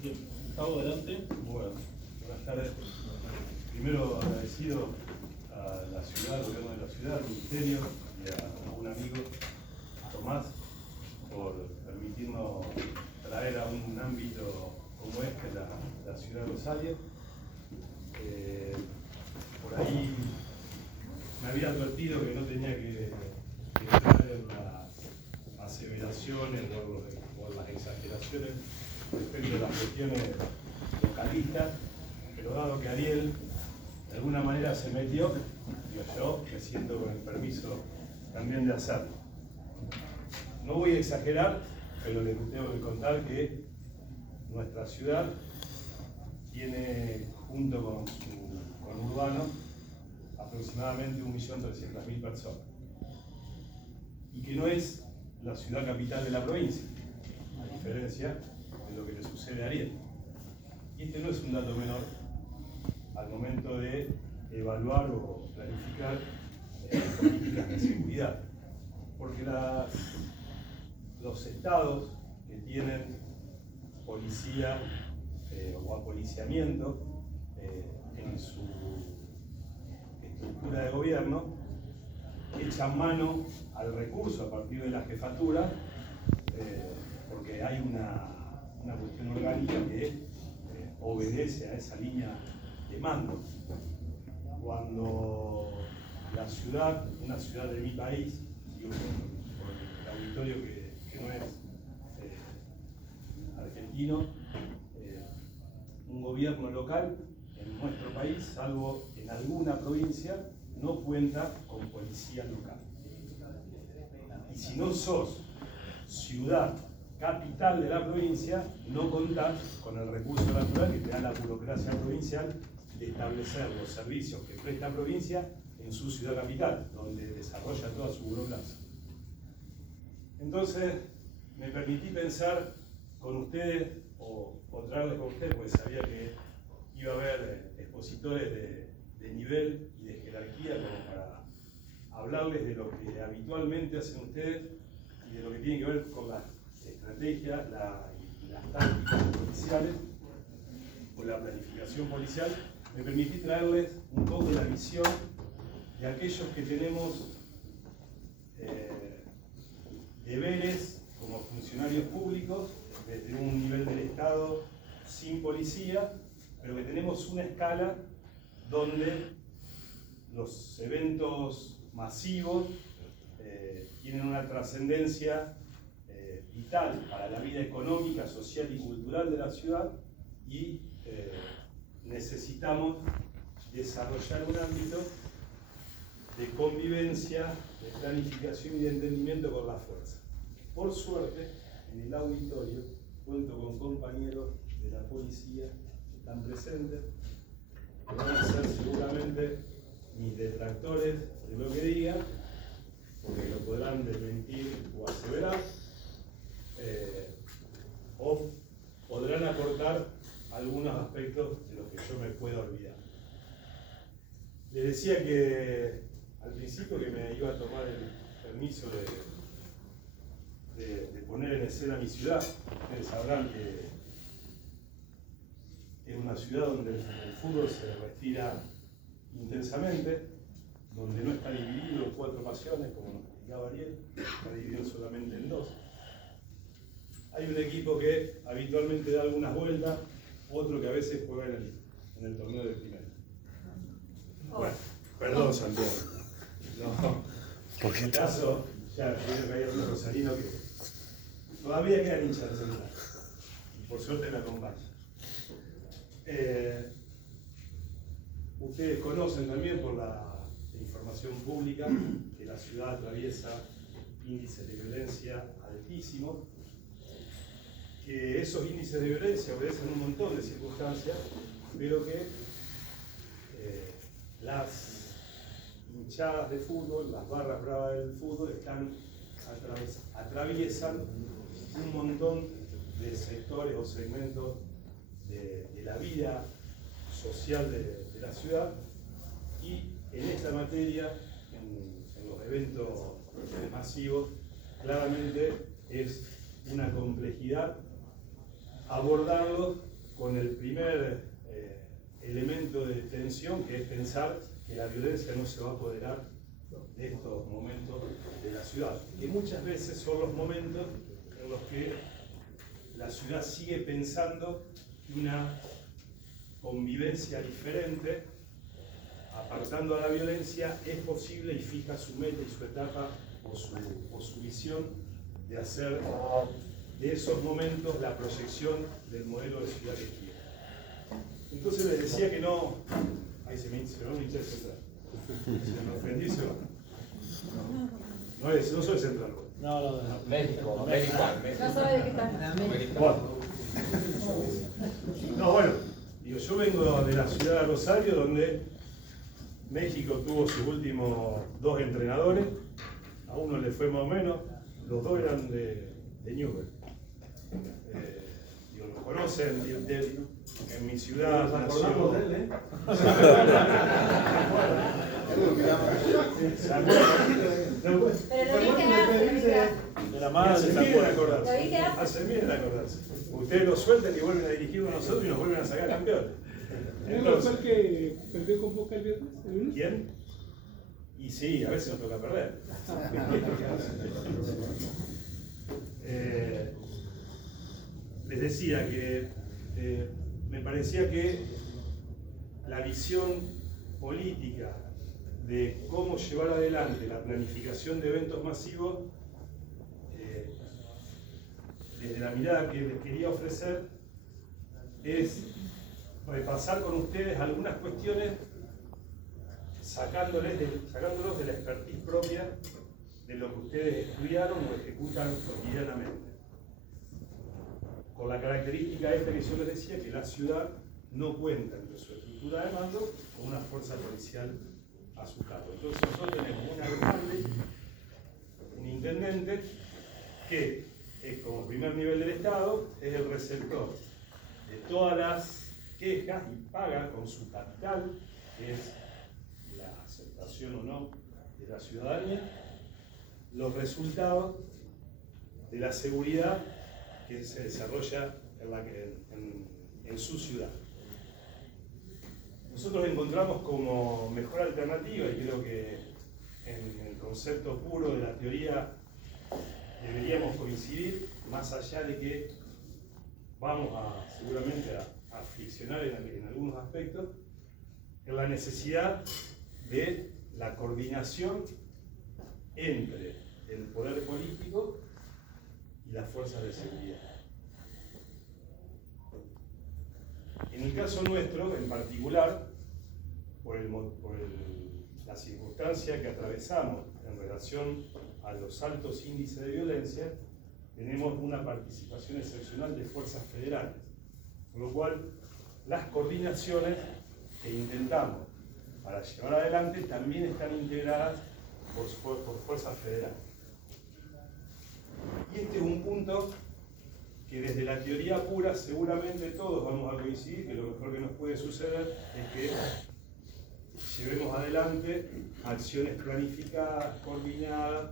Bien, Gustavo, adelante. Bueno, buenas tardes. Primero agradecido a la ciudad, al gobierno de la ciudad, al ministerio y a un amigo, Tomás, por permitirnos traer a un ámbito como este la ciudad de Rosario. Por ahí me había advertido que no tenía que entrar en las aseveraciones o las exageraciones respecto a las cuestiones localistas, pero dado que Ariel de alguna manera se metió, yo me siento con el permiso también de hacerlo. No voy a exagerar, pero les tengo que contar que nuestra ciudad tiene, junto con Urbano, aproximadamente 1.300.000 personas. Y que no es la ciudad capital de la provincia, a diferencia de lo que le sucede a Ariel. Y este no es un dato menor al momento de evaluar o planificar políticas de seguridad. Porque los estados que tienen policía o apoliciamiento en su estructura de gobierno echan mano al recurso a partir de la jefatura, porque hay una cuestión orgánica que obedece a esa línea de mando. Cuando la ciudad, una ciudad de mi país, digo por el auditorio que no es argentino, un gobierno local en nuestro país, salvo en alguna provincia, no cuenta con policía local. Y si no sos ciudad capital de la provincia, no contás con el recurso natural que te da la burocracia provincial de establecer los servicios que presta provincia en su ciudad capital, donde desarrolla toda su burocracia. Entonces, me permití pensar con ustedes, o traerles con ustedes, porque sabía que iba a haber expositores de nivel y de jerarquía como para hablarles de lo que habitualmente hacen ustedes y de lo que tiene que ver con las estrategias y las tácticas policiales o la planificación policial. Me permití traerles un poco la visión de aquellos que tenemos deberes como funcionarios públicos desde un nivel del Estado sin policía, pero que tenemos una escala donde los eventos masivos tienen una trascendencia vital para la vida económica, social y cultural de la ciudad, y necesitamos desarrollar un ámbito de convivencia, de planificación y de entendimiento con la fuerza. Por suerte, en el auditorio cuento con compañeros de la policía que están presentes, que van a ser seguramente mis detractores de lo que diga, porque lo podrán desmentir o aseverar, o podrán aportar algunos aspectos de los que yo me pueda olvidar. Les decía que al principio que me iba a tomar el permiso de poner en escena mi ciudad. Ustedes sabrán que es una ciudad donde el fútbol se respira intensamente, donde no está dividido en 4 pasiones, como nos explicaba Ariel, está dividido solamente en 2. Hay un equipo que habitualmente da algunas vueltas, otro que a veces juega en el torneo de primera. Bueno, perdón, Santiago. No, en mi caso, ya creo que hay algún rosarino que todavía quedan hinchas de Central. Y por suerte me acompaña. Ustedes conocen también por la información pública que la ciudad atraviesa índices de violencia altísimos, que esos índices de violencia obedecen un montón de circunstancias, pero que las hinchadas de fútbol, las barras bravas del fútbol, atraviesan un montón de sectores o segmentos de la vida social de la ciudad, y en esta materia, en los eventos masivos, claramente es una complejidad abordarlo con el primer elemento de tensión, que es pensar que la violencia no se va a apoderar de estos momentos de la ciudad, que muchas veces son los momentos en los que la ciudad sigue pensando una convivencia diferente, apartando a la violencia, es posible y fija su meta y su etapa o su visión de hacer de esos momentos la proyección del modelo de ciudad que quiere. Entonces les decía que no. Ahí se me va un hincha de central. Se me ofendió y se va. No soy central. No. México. No sabe de qué está. Bueno, digo, yo vengo de la ciudad de Rosario, donde México tuvo sus últimos 2 entrenadores. A uno le fue más o menos, los 2 eran de Newell. Lo conocen, en mi ciudad nació. De él, ¿eh? Pero lo vi quedarse. De la madre Hacen se bien en acuerda. acordarse. Lo vi quedarse. Hacen bien en acordarse. Ustedes lo sueltan y vuelven a dirigirnos a nosotros y nos vuelven a sacar campeones. ¿Es lo cual que perdió con Boca el viernes? ¿Quién? Y sí, a veces nos toca perder. Les decía que me parecía que la visión política de cómo llevar adelante la planificación de eventos masivos, desde la mirada que les quería ofrecer, es repasar con ustedes algunas cuestiones sacándolos de la expertise propia de lo que ustedes estudiaron o ejecutan cotidianamente. Con la característica esta que yo les decía, que la ciudad no cuenta en su estructura de mando con una fuerza policial a su cargo. Entonces nosotros tenemos un alcalde, un intendente, que es como primer nivel del Estado, es el receptor de todas las quejas y paga con su capital, que es la aceptación o no de la ciudadanía, los resultados de la seguridad que se desarrolla en su ciudad. Nosotros encontramos como mejor alternativa, y creo que en el concepto puro de la teoría deberíamos coincidir, más allá de que vamos seguramente a friccionar en algunos aspectos, en la necesidad de la coordinación entre el poder político y las fuerzas de seguridad. En el caso nuestro, en particular, por la circunstancia que atravesamos en relación a los altos índices de violencia, tenemos una participación excepcional de fuerzas federales, con lo cual las coordinaciones que intentamos para llevar adelante también están integradas por fuerzas federales. Y este es un punto que desde la teoría pura seguramente todos vamos a coincidir que lo mejor que nos puede suceder es que llevemos adelante acciones planificadas, coordinadas,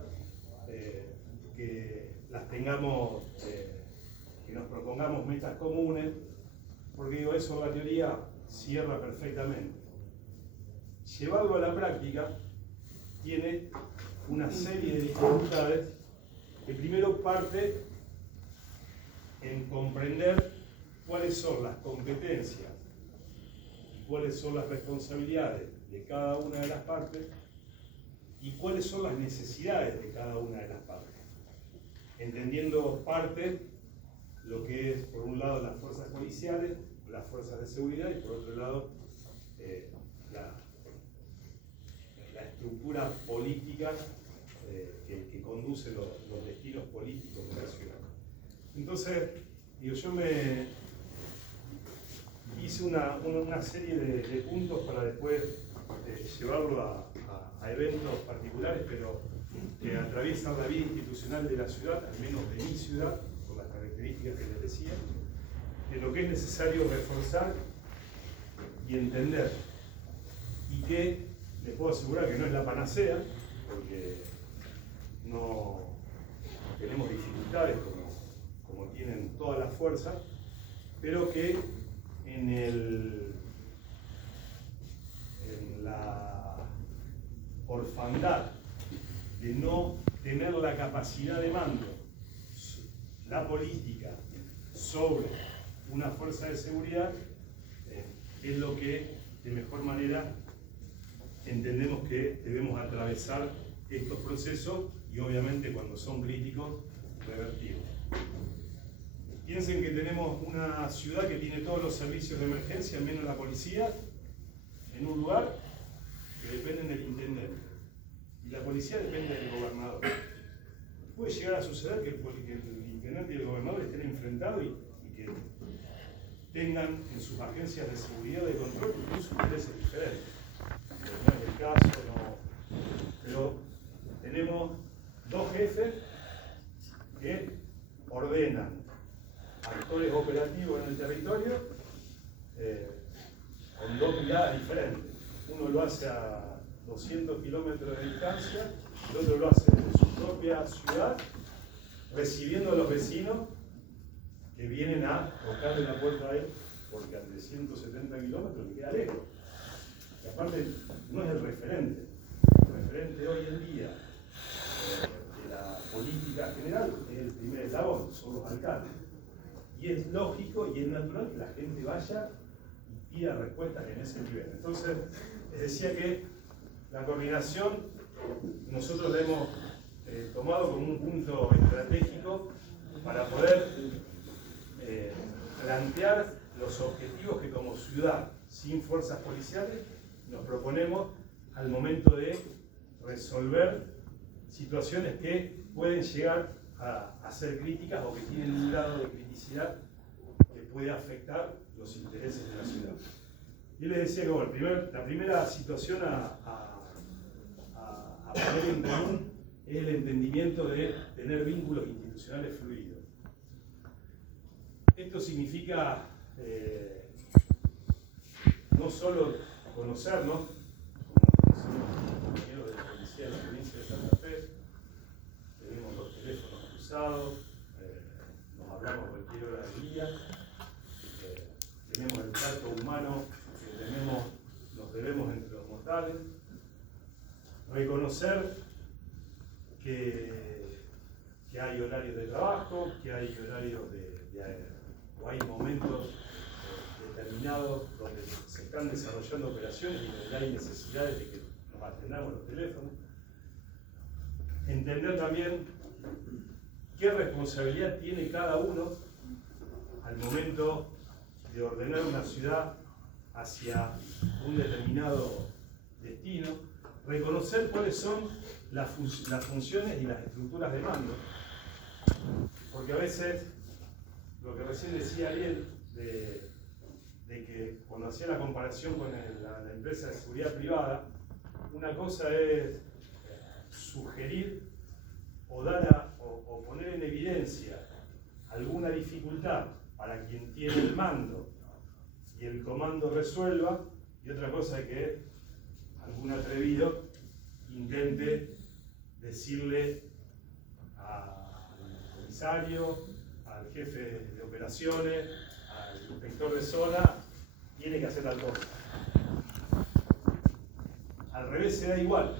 que las tengamos, que nos propongamos metas comunes, porque digo, eso la teoría cierra perfectamente. Llevarlo a la práctica tiene una serie de dificultades que primero parte en comprender cuáles son las competencias y cuáles son las responsabilidades de cada una de las partes y cuáles son las necesidades de cada una de las partes. Entendiendo parte lo que es, por un lado, las fuerzas policiales, las fuerzas de seguridad y por otro lado, la estructura política que conduce los destinos políticos de la ciudad. Entonces, digo, yo me hice una serie de puntos para después llevarlo a eventos particulares, pero que atraviesan la vida institucional de la ciudad, al menos de mi ciudad, por las características que les decía, de lo que es necesario reforzar y entender, y que les puedo asegurar que no es la panacea, porque no tenemos dificultades como tienen todas las fuerzas, pero que en la orfandad de no tener la capacidad de mando, la política, sobre una fuerza de seguridad, es lo que de mejor manera entendemos que debemos atravesar estos procesos y obviamente cuando son críticos, revertirlos. Piensen que tenemos una ciudad que tiene todos los servicios de emergencia, menos la policía, en un lugar que dependen del intendente. Y la policía depende del gobernador. Puede llegar a suceder que el intendente y el gobernador estén enfrentados y que tengan en sus agencias de seguridad y de control incluso intereses diferentes. No es el caso, no. Pero tenemos dos jefes que ordenan actores operativos en el territorio con dos miradas diferentes. Uno lo hace a 200 kilómetros de distancia, el otro lo hace desde su propia ciudad, recibiendo a los vecinos que vienen a tocarle la puerta a él, porque a 370 kilómetros le queda lejos. Y aparte, no es el referente. El referente hoy en día de la política general es el primer eslabón, son los alcaldes. Y es lógico y es natural que la gente vaya y pida respuestas en ese nivel. Entonces, les decía que la coordinación nosotros la hemos tomado como un punto estratégico para poder plantear los objetivos que como ciudad, sin fuerzas policiales, nos proponemos al momento de resolver situaciones que pueden llegar a ser críticas o que tienen un grado de criticidad que puede afectar los intereses de la ciudad. Y les decía que bueno, la primera situación a poner en común es el entendimiento de tener vínculos institucionales fluidos. Esto significa no solo conocernos, como conocemos compañeros de la policía de la provincia de Santa Fe, tenemos los teléfonos cruzados, nos hablamos cualquier hora del día, tenemos el trato humano que nos debemos entre los mortales, reconocer que hay horarios de trabajo, que hay horarios o hay momentos determinados donde se están desarrollando operaciones y donde hay necesidades de que nos atendamos los teléfonos. Entender también qué responsabilidad tiene cada uno al momento de ordenar una ciudad hacia un determinado destino, reconocer cuáles son las funciones y las estructuras de mando, porque a veces, lo que recién decía Ariel, de que cuando hacía la comparación con la empresa de seguridad privada, una cosa es sugerir o o poner en evidencia alguna dificultad para quien tiene el mando y el comando resuelva, y otra cosa es que algún atrevido intente decirle al comisario, al jefe de operaciones, al inspector de zona, tiene que hacer tal cosa. Al revés se da igual,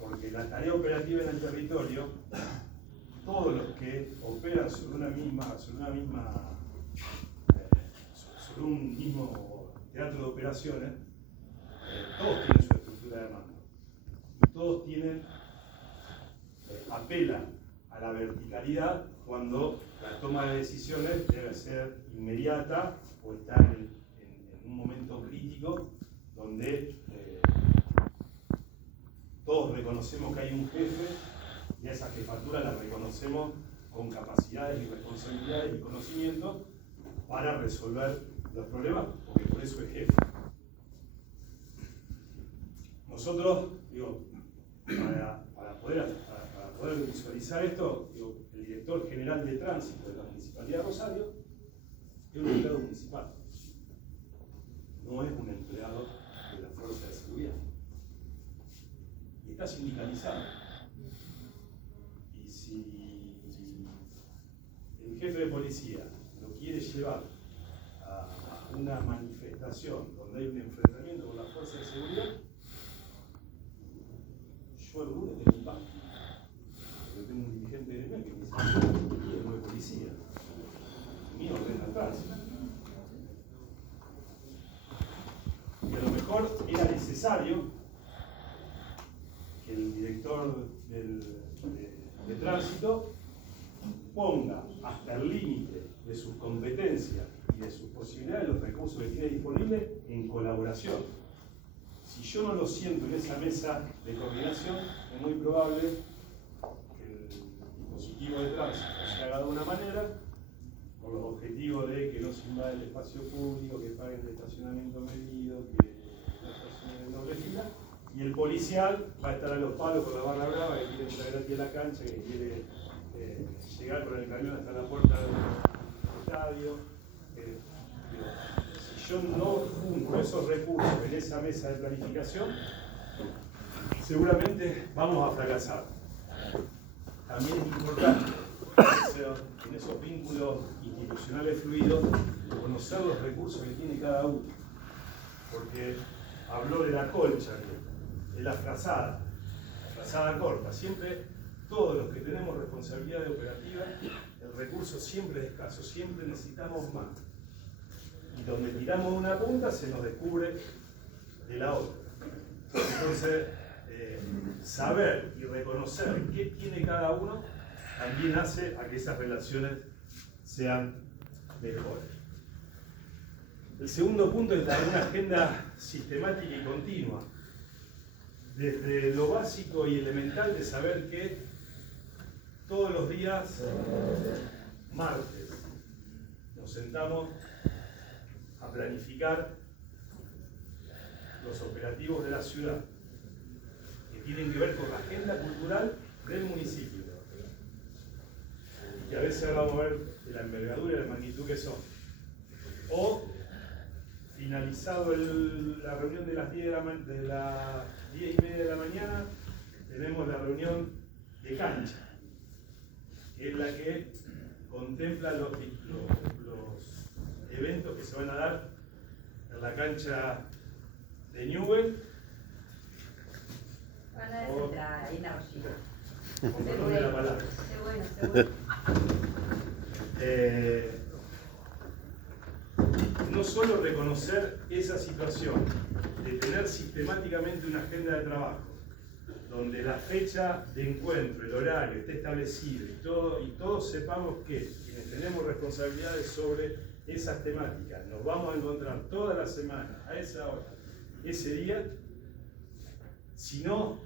porque la tarea operativa en el territorio, todos los que operan sobre un mismo teatro de operaciones, todos tienen su estructura de mando. Y todos apelan a la verticalidad cuando la toma de decisiones debe ser inmediata o estar en un momento crítico donde todos reconocemos que hay un jefe y a esa jefatura la reconocemos con capacidades y responsabilidades y conocimientos para resolver los problemas, porque por eso es jefe. Nosotros, para poder visualizar esto, el director general de tránsito de la Municipalidad de Rosario es un empleado municipal, no es un empleado de la Fuerza de Seguridad. Y está sindicalizado. Y si el jefe de policía lo quiere llevar una manifestación donde hay un enfrentamiento con la fuerza de seguridad, yo el lunes tengo un pacto. Yo tengo un dirigente de ME que me dice, y no es policía. Mi orden atrás. Y a lo mejor era necesario que el director de tránsito ponga hasta el límite de sus competencias y de sus posibilidades los recursos que tiene disponibles en colaboración. Si yo no lo siento en esa mesa de coordinación, es muy probable que el dispositivo de tránsito se haga de una manera, con los objetivos de que no se invade el espacio público, que paguen el estacionamiento medido, que no estacionen en doble fila, y el policial va a estar a los palos con la barra brava, que quiere entrar gratis a la cancha, que quiere llegar con el camión hasta la puerta del estadio. Si yo no junto esos recursos en esa mesa de planificación, seguramente vamos a fracasar. También es importante en esos vínculos institucionales fluidos conocer los recursos que tiene cada uno, porque habló de la colcha, de la frazada corta. Siempre, todos los que tenemos responsabilidad de operativa, el recurso siempre es escaso, siempre necesitamos más. Y donde tiramos una punta se nos descubre de la otra. Entonces, saber y reconocer qué tiene cada uno también hace a que esas relaciones sean mejores. El segundo punto es una agenda sistemática y continua. Desde lo básico y elemental de saber que todos los días, martes, nos sentamos a planificar los operativos de la ciudad, que tienen que ver con la agenda cultural del municipio. Y a veces vamos a ver de la envergadura y la magnitud que son. O, finalizado la reunión de las 10 y media de la mañana, tenemos la reunión de cancha, que es la que contempla los eventos que se van a dar en la cancha de Newell. Van a descentrar ahí en la Rollita. Con perdón de la palabra. Seguro. No solo reconocer esa situación de tener sistemáticamente una agenda de trabajo, donde la fecha de encuentro, el horario esté establecido y todos sepamos que quienes tenemos responsabilidades sobre esas temáticas nos vamos a encontrar toda la semana a esa hora, ese día, sino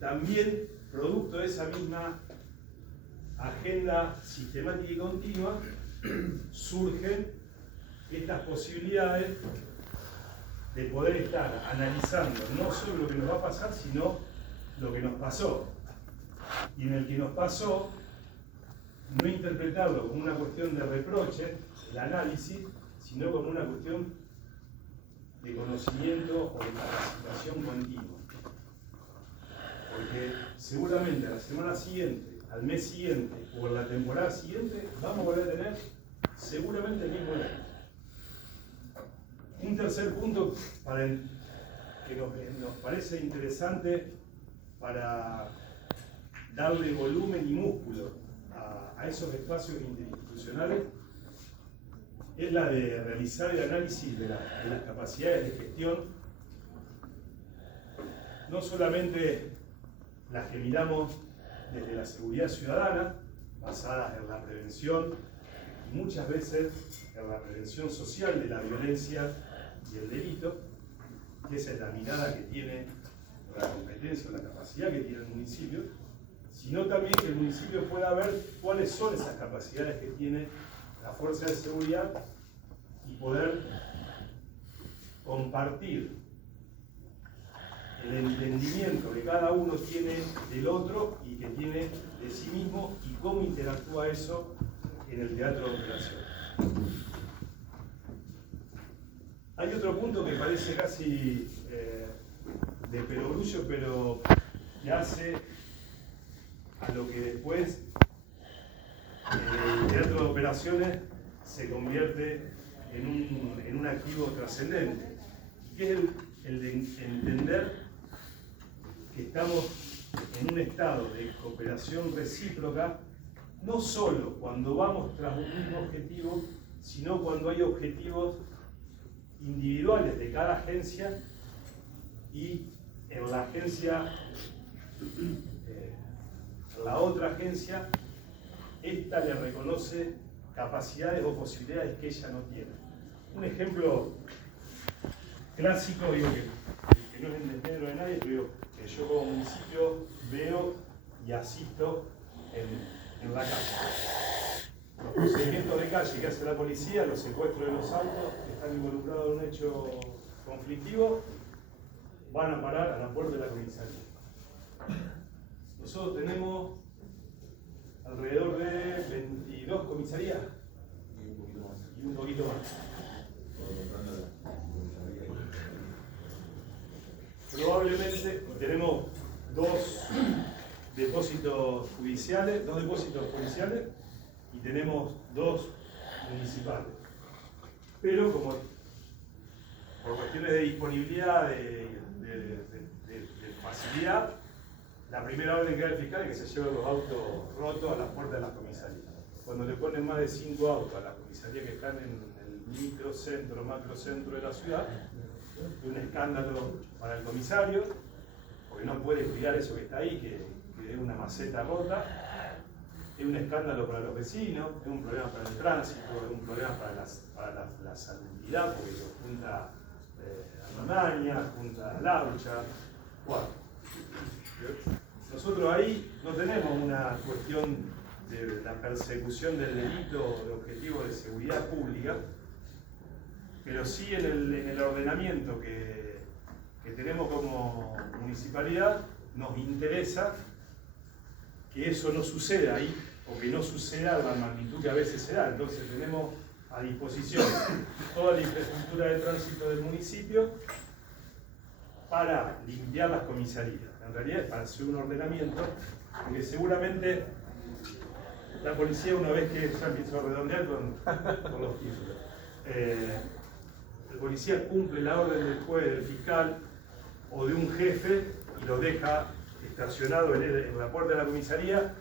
también producto de esa misma agenda sistemática y continua surgen estas posibilidades de poder estar analizando no solo lo que nos va a pasar, sino lo que nos pasó. Y en el que nos pasó, no interpretarlo como una cuestión de reproche, el análisis, sino como una cuestión de conocimiento o de capacitación continua. Porque seguramente a la semana siguiente, al mes siguiente o en la temporada siguiente, vamos a volver a tener seguramente el mismo evento. Un tercer punto que nos parece interesante para darle volumen y músculo a esos espacios interinstitucionales es la de realizar el análisis de las capacidades de gestión, no solamente las que miramos desde la seguridad ciudadana, basadas en la prevención y muchas veces en la prevención social de la violencia y el delito, que esa es la mirada que tiene la competencia o la capacidad que tiene el municipio, sino también que el municipio pueda ver cuáles son esas capacidades que tiene la fuerza de seguridad y poder compartir el entendimiento que cada uno tiene del otro y que tiene de sí mismo y cómo interactúa eso en el teatro de operación. Hay otro punto que parece casi de perogrullo, pero que hace a lo que después el teatro de operaciones se convierte en un activo trascendente, que es el de entender que estamos en un estado de cooperación recíproca, no solo cuando vamos tras un mismo objetivo, sino cuando hay objetivos individuales de cada agencia y en la agencia, la otra agencia, esta le reconoce capacidades o posibilidades que ella no tiene. Un ejemplo clásico, digo que no es en desmedro de nadie, pero digo que yo como municipio veo y asisto en la calle. Los procedimientos de calle que hace la policía, los secuestros de los autos que están involucrados en un hecho conflictivo, van a parar a la puerta de la comisaría. Nosotros tenemos alrededor de 22 comisarías y un poquito más. Probablemente tenemos dos depósitos policiales y tenemos 2 municipales. Pero como por cuestiones de disponibilidad, de facilidad, la primera orden que da el fiscal es que se lleven los autos rotos a las puertas de las comisarías. Cuando le ponen más de 5 autos a las comisarías que están en el microcentro, macrocentro de la ciudad, es un escándalo para el comisario, porque no puede cuidar eso que está ahí, que es una maceta rota. Es un escándalo para los vecinos, es un problema para el tránsito, es un problema para la salubridad, porque lo junta Armanaña, junta Laucha. Bueno, nosotros ahí no tenemos una cuestión de la persecución del delito de objetivos de seguridad pública, pero sí en el ordenamiento que tenemos como municipalidad nos interesa que eso no suceda ahí, o que no suceda a la magnitud que a veces se da. Entonces tenemos a disposición toda la infraestructura de tránsito del municipio para limpiar las comisarías. En realidad es para hacer un ordenamiento, porque seguramente la policía, una vez que ya empiezo a redondear con los títulos, el policía cumple la orden del juez, del fiscal o de un jefe y lo deja estacionado en la puerta de la comisaría,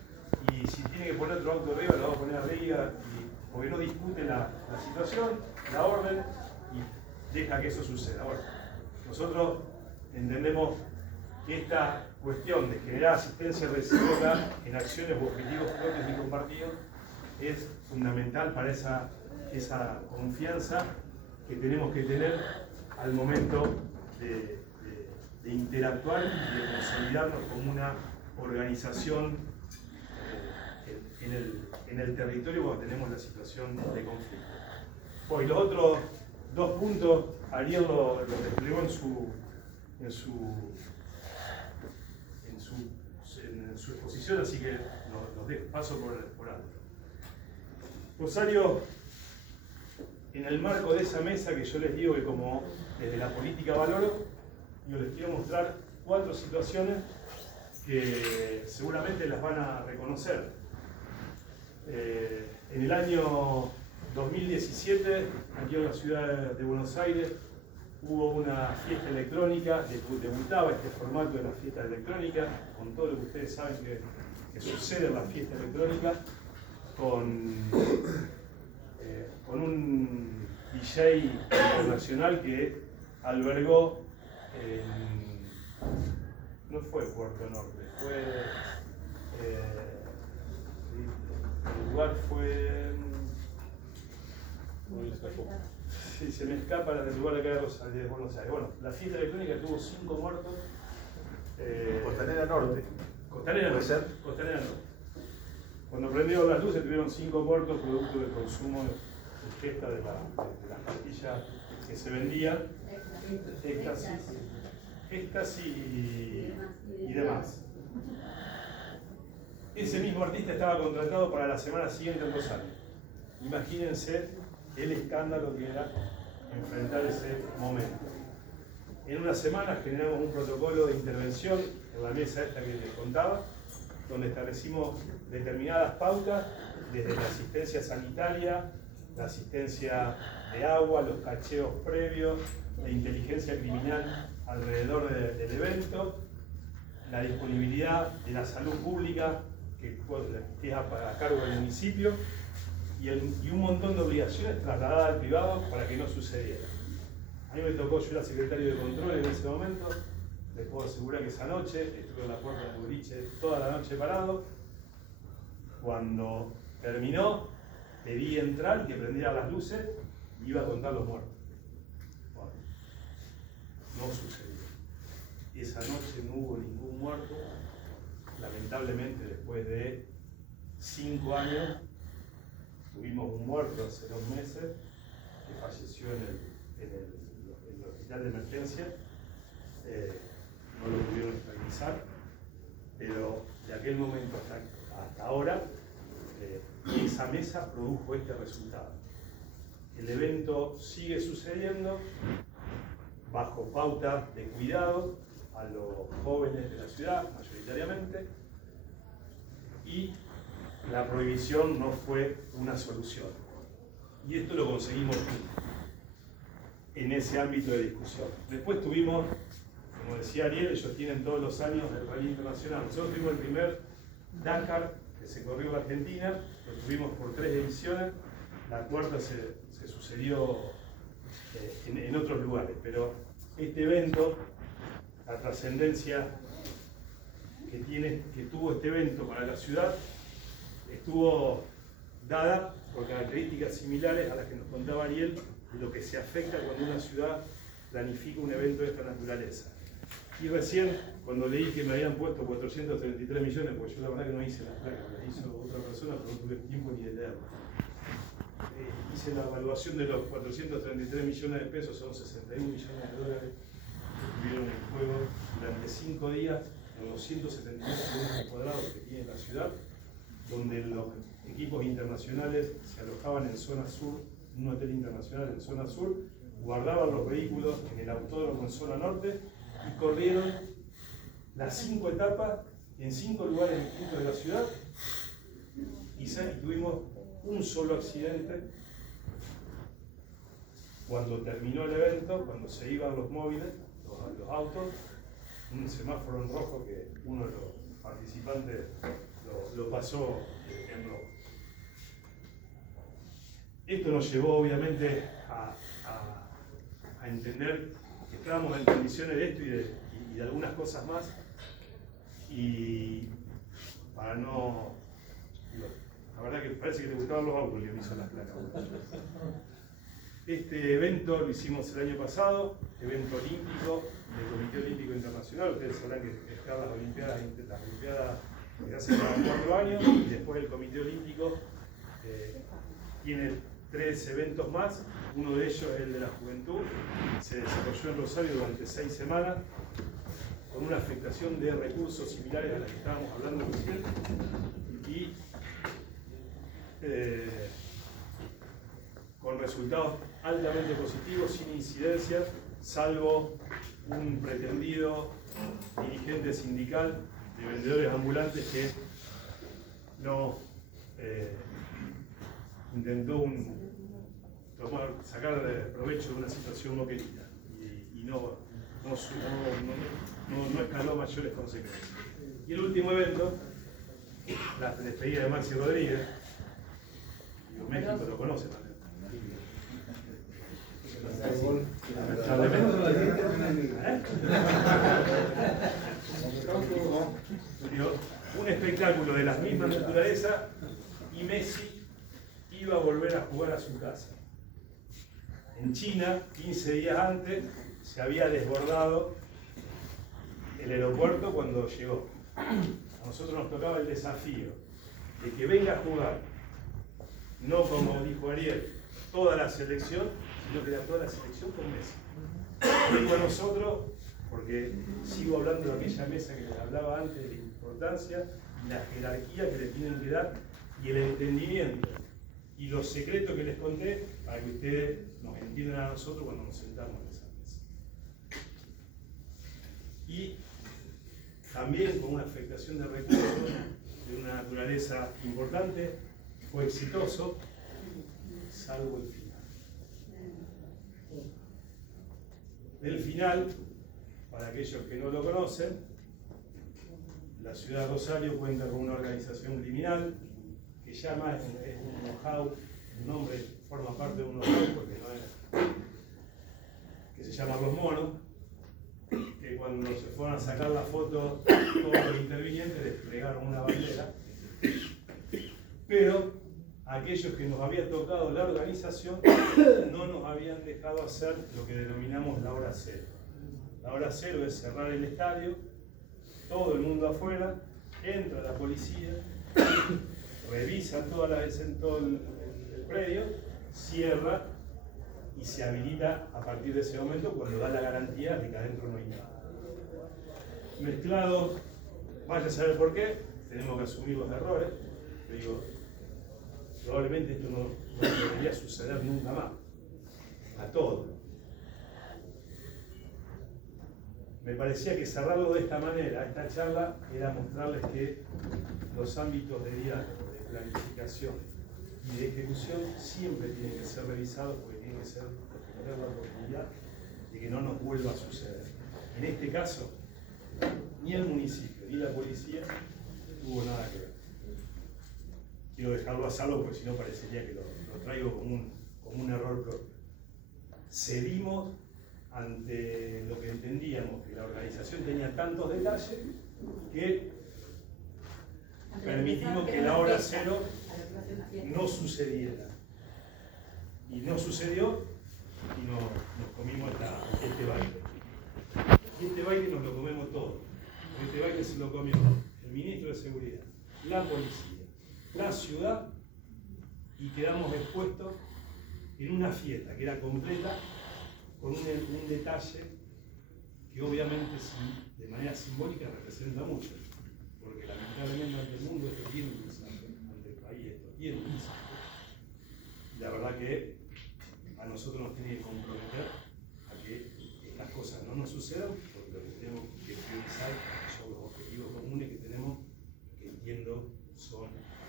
y si tiene que poner otro auto arriba, lo va a poner arriba, porque no discute la situación, la orden, y deja que eso suceda. Ahora, nosotros entendemos que esta cuestión de generar asistencia recíproca en acciones u objetivos propios y compartidos es fundamental para esa confianza que tenemos que tener al momento de interactuar y de consolidarnos como una organización en el territorio cuando tenemos la situación de conflicto. Bueno, y los otros 2 puntos, Ariel lo desplegó en su exposición, así que los paso por alto. Rosario, en el marco de esa mesa que yo les digo que como desde la política valoro, yo les quiero mostrar 4 situaciones que seguramente las van a reconocer. En el año 2017, aquí en la ciudad de Buenos Aires, hubo una fiesta electrónica, debutaba este formato de la fiesta electrónica, con todo lo que ustedes saben que sucede en la fiesta electrónica, con un DJ internacional que albergó no fue Puerto Norte, el lugar fue... Sí, se me escapa el lugar de acá de Buenos Aires. Bueno, la fiesta electrónica tuvo 5 muertos. Costanera Norte. Costanera Norte. ¿Puede ser? Costanera Norte. Cuando prendieron las luces tuvieron 5 muertos producto del consumo de ingesta de las pastillas que se vendían, éxtasis y demás. Ese mismo artista estaba contratado para la semana siguiente en Rosario. Imagínense el escándalo que era enfrentar ese momento. En una semana generamos un protocolo de intervención en la mesa esta que les contaba, donde establecimos determinadas pautas desde la asistencia sanitaria la asistencia de agua, los cacheos previos, la inteligencia criminal alrededor del evento, la disponibilidad de la salud pública que es a cargo del municipio y un montón de obligaciones trasladadas al privado para que no sucediera. A mí me tocó, yo era secretario de control en ese momento, les puedo asegurar que esa noche estuve en la puerta del boliche toda la noche parado. Cuando terminó, pedí entrar y que prendiera las luces y iba a contar los muertos. Bueno, no sucedió. Esa noche no hubo ningún muerto. Lamentablemente, después de 5 años, tuvimos un muerto hace 2 meses que falleció en el hospital de emergencia. No lo pudieron estabilizar, pero de aquel momento hasta ahora, esa mesa produjo este resultado. El evento sigue sucediendo bajo pauta de cuidado a los jóvenes de la ciudad, mayoritariamente, y la prohibición no fue una solución. Y esto lo conseguimos en ese ámbito de discusión. Después tuvimos, como decía Ariel, ellos tienen todos los años el rally internacional. Nosotros tuvimos el primer Dakar que se corrió en Argentina, lo tuvimos por 3 ediciones, la cuarta se sucedió en otros lugares, pero este evento, la trascendencia que tuvo este evento para la ciudad, estuvo dada por características similares a las que nos contaba Ariel de lo que se afecta cuando una ciudad planifica un evento de esta naturaleza. Y recién, cuando leí que me habían puesto 433 millones, porque yo la verdad que no hice las placas, las hizo otra persona, pero no tuve tiempo ni de leerlo. Hice la evaluación de los 433 millones de pesos, son 61 millones de dólares que estuvieron en juego durante 5 días en los 179 kilómetros cuadrados que tiene la ciudad, donde los equipos internacionales se alojaban en zona sur, en un hotel internacional en zona sur, guardaban los vehículos en el autódromo en zona norte y corrieron las 5 etapas en 5 lugares distintos de la ciudad y tuvimos un solo accidente cuando terminó el evento, cuando se iban los móviles, los autos, un semáforo en rojo que uno de los participantes lo pasó en rojo. Esto nos llevó obviamente a entender que estábamos en condiciones de esto y de algunas cosas más, y para no... La verdad que parece que te gustaban los autos, que me hizo las placas. Este evento lo hicimos el año pasado, evento olímpico del Comité Olímpico Internacional. Ustedes sabrán que están las Olimpiadas que hacen cada 4 años, y después el Comité Olímpico tiene 3 eventos más. Uno de ellos es el de la juventud, se desarrolló en Rosario durante 6 semanas, con una afectación de recursos similares a las que estábamos hablando recién, y con resultados altamente positivos, sin incidencias, salvo un pretendido dirigente sindical de vendedores ambulantes que no intentó sacar provecho de una situación no querida y no escaló mayores consecuencias. Y el último evento, la despedida de Maxi Rodríguez. México lo conoce también. Un espectáculo de las mismas naturaleza, y Messi iba a volver a jugar a su casa. En China, 15 días antes, se había desbordado el aeropuerto cuando llegó. A nosotros nos tocaba el desafío de que venga a jugar, no como dijo Ariel, toda la selección, sino que era toda la selección con Messi. Digo a nosotros, porque sigo hablando de aquella mesa que les hablaba antes, de la importancia y la jerarquía que le tienen que dar, y el entendimiento y los secretos que les conté, para que ustedes nos entiendan a nosotros cuando nos sentamos en esa mesa. Y también con una afectación de recursos de una naturaleza importante, fue exitoso, salvo el final. Del final, para aquellos que no lo conocen, la ciudad de Rosario cuenta con una organización criminal que llama, es un know-how, un nombre, forma parte de un know-how porque no es, que se llama Los Monos, que cuando se fueron a sacar la foto todos los intervinientes desplegaron una bandera, pero aquellos que nos había tocado la organización no nos habían dejado hacer lo que denominamos la hora cero. La hora cero es cerrar el estadio, todo el mundo afuera, entra la policía, revisa todo el predio, cierra y se habilita a partir de ese momento cuando da la garantía de que adentro no hay nada. Mezclado, vaya a saber por qué, tenemos que asumir los errores. Te digo, probablemente esto no debería suceder nunca más, a todos. Me parecía que cerrarlo de esta manera, esta charla, era mostrarles que los ámbitos de diálogo, de planificación y de ejecución siempre tienen que ser revisados porque tienen que ser tener la oportunidad de que no nos vuelva a suceder. En este caso, ni el municipio ni la policía tuvo nada que ver. Quiero dejarlo a salvo porque si no parecería que lo traigo como un error propio. Cedimos ante lo que entendíamos que la organización tenía tantos detalles que permitimos que la hora cero no sucediera. Y no sucedió y nos comimos este baile. Y este baile nos lo comemos todos. Este baile se lo comió el ministro de Seguridad, la policía, la ciudad, y quedamos expuestos en una fiesta que era completa con un detalle que obviamente de manera simbólica representa mucho, porque lamentablemente ante el mundo esto tiene un mensaje, ante el país esto tiene un mensaje. La verdad que a nosotros nos tiene que comprometer a que estas cosas no nos sucedan, porque lo que tenemos que priorizar son los objetivos comunes que tenemos, que entiendo son,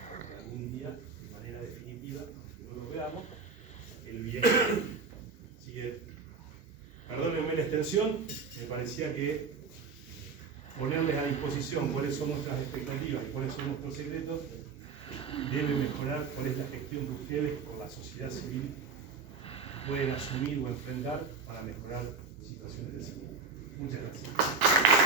porque algún día, de manera definitiva, aunque no lo veamos, el bien. Así que, perdónenme la extensión, me parecía que ponerles a disposición cuáles son nuestras expectativas y cuáles son nuestros secretos debe mejorar cuál es la gestión que ustedes con la sociedad civil pueden asumir o enfrentar para mejorar situaciones de seguridad. Muchas gracias.